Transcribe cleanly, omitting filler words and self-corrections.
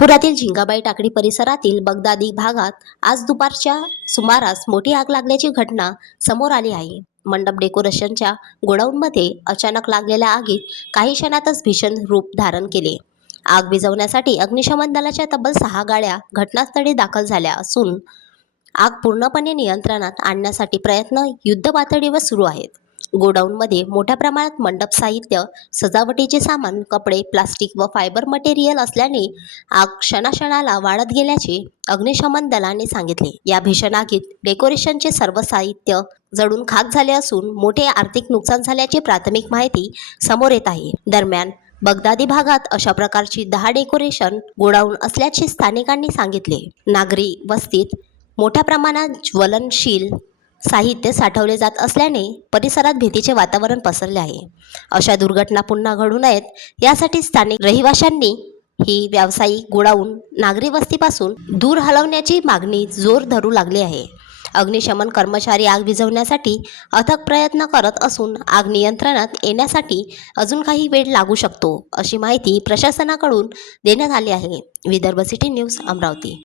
पुरातील झिंगाबाई टाकळी परिसरातील बगदादी भागात आज दुपारच्या सुमारास मोठी आग लागल्याची घटना समोर आली आहे. मंडप डेकोरेशनच्या गोडाऊनमध्ये अचानक लागलेल्या आगीत काही क्षणातच भीषण रूप धारण केले. आग विझवण्यासाठी अग्निशमन दलाच्या तब्बल 6 गाड्या घटनास्थळी दाखल झाल्या असून आग पूर्णपणे नियंत्रणात आणण्यासाठी प्रयत्न युद्धपातळीवर सुरू आहेत. गोडाऊनमध्ये मोठ्या प्रमाणात मंडप साहित्य, सजावटीचे सामान, कपडे, प्लास्टिक व फायबर मटेरियल असल्याने आग क्षणाक्षणाला वाढत गेल्याचे अग्निशमन दलाने सांगितले. या भीषण आगीत डेकोरेशनचे सर्व साहित्य जळून खाक झाले असून मोठे आर्थिक नुकसान झाल्याची प्राथमिक माहिती समोर येत आहे. दरम्यान बगदादी भागात अशा प्रकारची 10 डेकोरेशन गोडाऊन असल्याचे स्थानिकांनी सांगितले. नागरी वस्तीत मोठ्या प्रमाणात ज्वलनशील साहित्य साठवले जात असल्याने परिसरात भीतीचे वातावरण पसरले आहे. अशा दुर्घटना पुन्हा घडू नयेत यासाठी स्थानिक रहिवाशांनी ही व्यावसायिक गोडाऊन नागरी वस्तीपासून दूर हलवण्याची मागणी जोर धरू लागली आहे. अग्निशमन कर्मचारी आग विझवण्यासाठी अथक प्रयत्न करत असून आग नियंत्रणात येण्यासाठी अजून काही वेळ लागू शकतो, अशी माहिती प्रशासनाकडून देण्यात आली आहे. Vidarbha city news, Amravati.